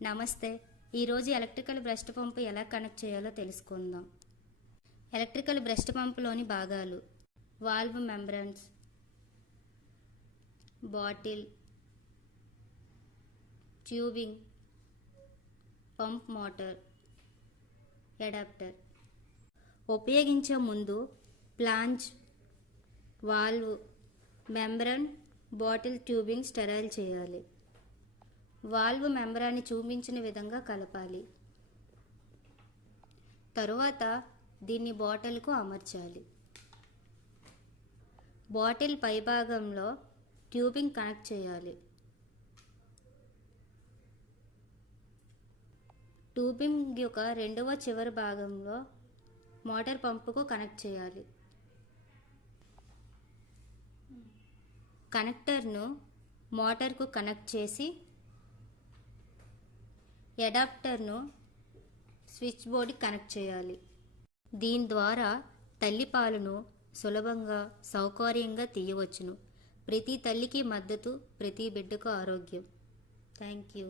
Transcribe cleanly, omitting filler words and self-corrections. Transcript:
నమస్తే. ఈరోజు electrical breast పంపు ఎలా కనెక్ట్ చేయాలో తెలుసుకుందాం. ఎలక్ట్రికల్ బ్రెస్ట్ పంపులోని భాగాలు: valve membranes, bottle, tubing, pump motor, adapter. ఉపయోగించే ముందు flange, valve, membrane, bottle, tubing sterile చేయాలి. వాల్వ్ మెంబ్రేన్ని చూపించిన విధంగా కలపాలి. తరువాత దీన్ని బాటిల్కు అమర్చాలి. బాటిల్ పైభాగంలో ట్యూబింగ్ కనెక్ట్ చేయాలి. ట్యూబింగ్ యొక్క రెండవ చివరి భాగంలో మోటార్ పంపుకు కనెక్ట్ చేయాలి. కనెక్టర్ను మోటార్కు కనెక్ట్ చేసి అడాప్టర్ను స్విచ్ బోర్డుకి కనెక్ట్ చేయాలి. దీని ద్వారా తల్లిపాలను సులభంగా, సౌకర్యంగా తీయవచ్చును. ప్రతి తల్లికి మద్దతు, ప్రతి బిడ్డకు ఆరోగ్యం. Thank you.